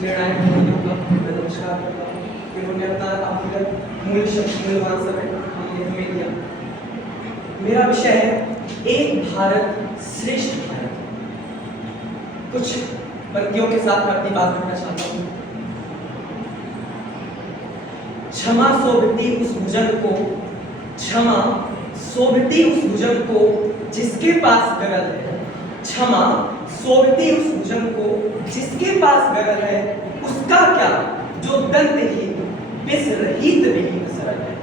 निर्णायक मोदी का मैं नमस्कार करता हूँ। इन्होंने अपना अमूल्य मूल्यवान समय हमें दिया। मेरा विषय है एक भारत श्रेष्ठ भारत। कुछ पंक्तियों के साथ मैं अपनी बात करना चाहता हूँ। क्षमा सोभती उस भुजन को, क्षमा सोभती उस भुजन को जिसके पास गरल है। क्षमा सोभती उस भुजन को जिसके पास गरल है, उसका क्या जो दंतहीन विष रहित विहीन सरल है।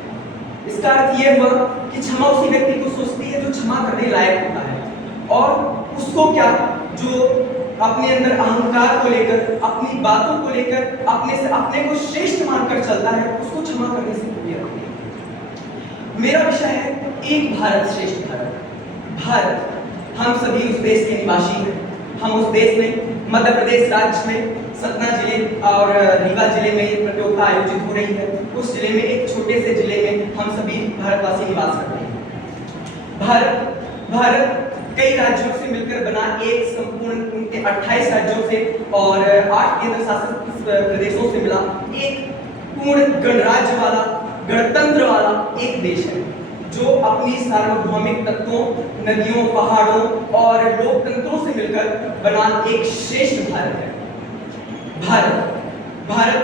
इसका अर्थ यह हुआ कि क्षमा उसी व्यक्ति को सोचती है जो क्षमा करने लायक होता है, और उसको क्या जो अपने अंदर अहंकार को लेकर, अपनी बातों को लेकर अपने को श्रेष्ठ मानकर चलता है, उसको क्षमा करने से दूर रखती है। मेरा विषय है एक भारत श्रेष्ठ भारत। भारत, हम सभी उस देश के निवासी हैं। हम उस देश में, मध्य प्रदेश राज्य में सतना जिले और रीवा जिले में ये प्रतियोगिता आयोजित हो रही है। उस जिले में, एक छोटे से जिले में हम सभी भारतवासी निवास करते हैं। भारत कई राज्यों से मिलकर बना एक संपूर्ण, उनके 28 राज्यों से और 8 केंद्र शासित प्रदेशों से मिला एक पूर्ण गणराज्य वाला, गणतंत्र वाला एक देश है, जो अपनी सार्वभौमिक तत्वों, नदियों, पहाड़ों और लोकतंत्रों से मिलकर बना एक श्रेष्ठ भारत है। भारत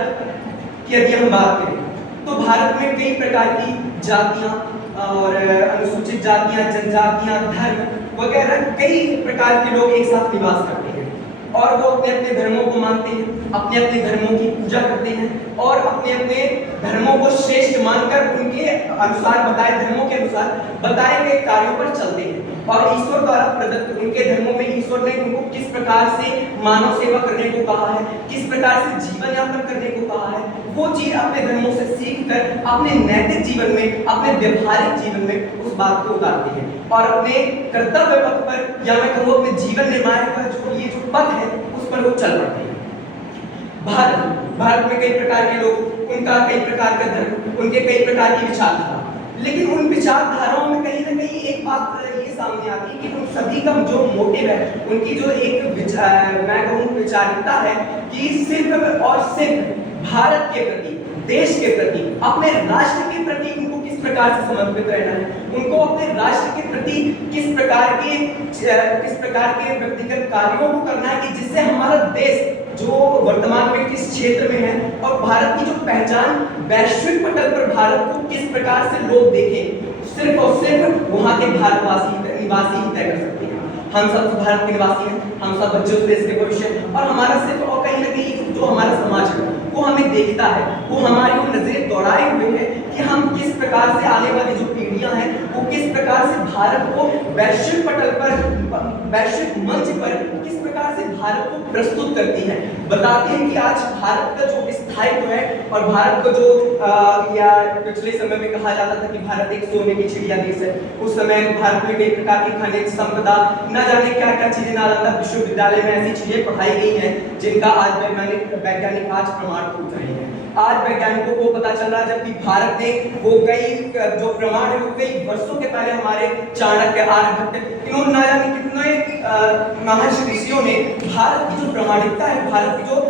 की यदि हम बात करें तो भारत में कई प्रकार की जातियां और अनुसूचित जातियां, जनजातियां, धर्म वगैरह कई प्रकार के लोग एक साथ निवास करते हैं, और वो अपने अपने धर्मों को मानते हैं, अपने अपने धर्मों की पूजा करते हैं और अपने अपने धर्मों को श्रेष्ठ मानकर उनके अनुसार बताए, धर्मों के अनुसार बताए गए कार्यों पर चलते हैं। और ईश्वर द्वारा प्रदत्त उनके धर्मों में ईश्वर ने उनको किस प्रकार से मानव सेवा करने को कहा है, किस प्रकार से जीवन यापन करने को कहा है, वो चीज अपने धर्मों से सीख कर अपने नैतिक जीवन में, अपने व्यवहारिक जीवन में उस बात को उतारते हैं और अपने कर्तव्य पथ पर, या मैं कहूँ अपने जीवन निर्माण का जो पथ है, उस पर वो चल पड़ते हैं। भारत में कई प्रकार के लोग, उनका कई प्रकार का धर्म, उनके कई प्रकार की विचारधारा, लेकिन उन विचारधाराओं में कहीं ना कहीं एक बात ये सामने आती है कि उन सभी का जो मोटिव है, उनकी जो एक मैं कहूँ विचारिता है कि सिर्फ और सिर्फ भारत के प्रति, देश के प्रति, अपने राष्ट्र के प्रति उनको किस प्रकार से समर्पित रहना है, उनको अपने राष्ट्र के प्रति किस प्रकार के व्यक्तिगत कार्यों को करना है कि जिससे हमारा देश जो वर्तमान में किस क्षेत्र में है और भारत की जो पहचान वैश्विक पटल पर भारत को किस प्रकार से लोग देखें, सिर्फ और सिर्फ वहाँ के भारतवासी निवासी ही तय कर सकते हैं। हम सब भारत के निवासी हैं, हम सब बच्चे उस देश के भविष्य, और हमारा सिर्फ और कहीं ना कहीं जो हमारा समाज है वो हमें देखता है, वो हमारी वो नजरें दौड़ाए हुए हैं कि हम किस प्रकार से, आने वाली जो पीढ़ियां हैं वो किस प्रकार से भारत को वैश्विक पटल पर, वैश्विक मंच पर किस प्रकार से भारत को प्रस्तुत करती हैं, बताते हैं कि आज भारत का जो स्थायित्व है और भारत को जो या पिछले समय में कहा जाता था कि भारत एक सोने की चिड़िया देश है, उस समय भारत में कई प्रकार की खनिज संपदा, न जाने क्या क्या चीजें, नालंदा विश्वविद्यालय में ऐसी चीजें पढ़ाई गई हैं जिनका आज वैज्ञानिक आज प्रमाण पूछ रहे हैं। आज वैज्ञानिकों को पता चल रहा है, जबकि भारत ने वो कई जो प्रमाण है वो कई वर्षों के पहले हमारे चाणक्य, आर्यभट्ट, इन्होंने ना जाने कितने महर्षि ऋषियों ने भारत की जो प्रमाणिकता है, भारत की जो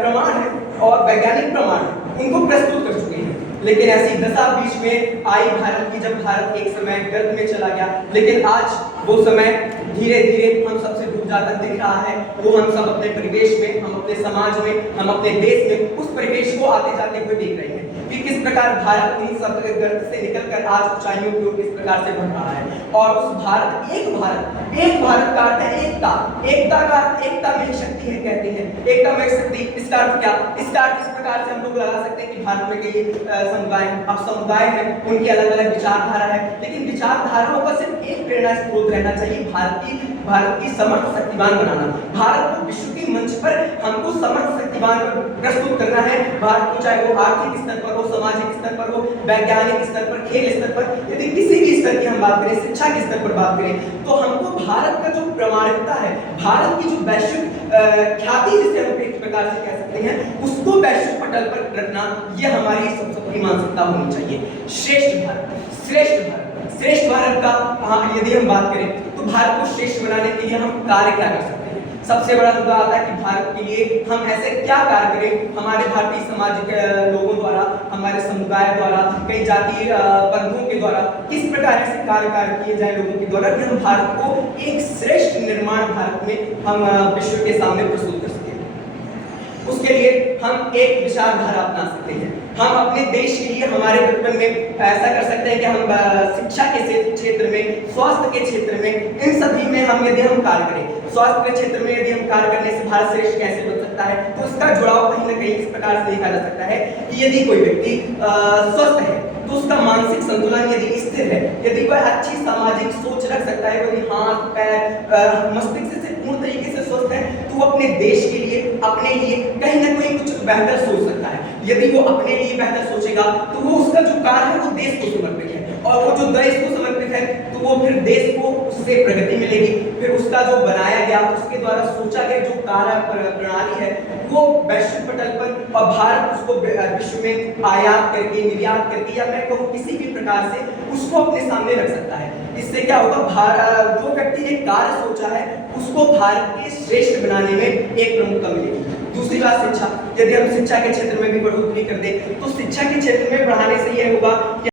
प्रमाण है और वैज्ञानिक प्रमाण है, उनको प्रस्तुत कर चुके हैं। लेकिन ऐसी दशा बीच में आई भारत की, जब भारत एक समय गर्त में चला गया, लेकिन आज वो समय धीरे धीरे हम सबसे दूर जाता दिख रहा है। वो हम सब अपने परिवेश में, हम अपने समाज में, हम अपने देश में उस परिवेश को आते जाते हुए देख रहे हैं कि किस प्रकार भारत उन सब गर्त से निकलकर आज ऊंचाइयों की ओर किस प्रकार से बढ़ रहा है। और उस भारत, एक भारत का अर्थ है एकता, एकता का एकता में शक्ति है कहते हैं, एकता में शक्ति। इसका अर्थ क्या? इसका अर्थ इस प्रकार से हम लोग लगा सकते हैं कि भारत में कई समुदाय, अब समुदाय है, उनकी अलग अलग विचारधारा है, लेकिन विचारधाराओं का सिर्फ एक प्रेरणा स्रोत रहना चाहिए, भारत की समर्थ शक्तिवान बनाना। भारत को विश्व के मंच पर हमको समर्थ शक्तिवान प्रस्तुत करना है। भारत को चाहे वो आर्थिक स्तर पर हो, सामाजिक स्तर पर हो, वैज्ञानिक स्तर पर, खेल स्तर पर, यदि किसी भी स्तर की हम बात करें, शिक्षा के स्तर पर बात करें, तो हमको भारत का जो प्रमाणिकता है, भारत की जो वैश्विक ख्याति जिसे हम एक प्रकार से कह सकते हैं, उसको वैश्विक पटल पर रखना, यह हमारी सबसे बड़ी मानसिकता होनी चाहिए। श्रेष्ठ भारत का यदि हम बात करें तो भारत को श्रेष्ठ बनाने के लिए हम कार्य क्या कर सकते हैं? सबसे बड़ा मुद्दा आता है कि भारत के लिए हम ऐसे क्या कार्य करें, हमारे भारतीय समाज के लोगों द्वारा, हमारे समुदाय द्वारा, कई जातीय बंधुओं के द्वारा किस प्रकार ऐसे कार्य किए जाए लोगों के द्वारा कि हम भारत को एक श्रेष्ठ निर्माण भारत में हम विश्व के सामने प्रस्तुत कर सकें। उसके लिए हम एक विचारधारा अपना सकते हैं। हम अपने देश के लिए हमारे बचपन में ऐसा कर सकते हैं कि हम शिक्षा के क्षेत्र में, स्वास्थ्य के क्षेत्र में, इन सभी में हम यदि हम कार्य करें, स्वास्थ्य के क्षेत्र में यदि हम कार्य करने से भारत श्रेष्ठ कैसे बन सकता है, तो उसका जुड़ाव कहीं ना कहीं इस प्रकार से देखा जा सकता है कि यदि कोई व्यक्ति स्वस्थ है तो उसका मानसिक संतुलन यदि स्थिर है, यदि कोई अच्छी सामाजिक सोच रख सकता है, यदि हाथ पैर मस्तिष्क से पूर्ण तरीके से स्वस्थ है, तो वो अपने देश के लिए, अपने लिए कहीं ना कहीं कुछ बेहतर सोच सकता है। यदि वो अपने लिए बेहतर सोचेगा तो वो उसका जो कार्य है वो देश को समर्पित है, और वो जो देश को समर्पित है तो वो फिर देश को उससे प्रगति मिलेगी, फिर उसका जो बनाया गया, उसके द्वारा सोचा गया जो कार्य प्रणाली है वो वैश्विक पटल पर, और भारत उसको विश्व में आयात करके, निर्यात करके, या मैं कहूँ किसी भी प्रकार से उसको अपने सामने रख सकता है। इससे क्या होगा, जो व्यक्ति ने कार्य सोचा है उसको भारत के श्रेष्ठ बनाने में एक प्रमुखता मिलेगी। दूसरी बात शिक्षा, यदि हम शिक्षा के क्षेत्र में भी बढ़ोतरी कर दें तो शिक्षा के क्षेत्र में बढ़ाने से यह होगा कि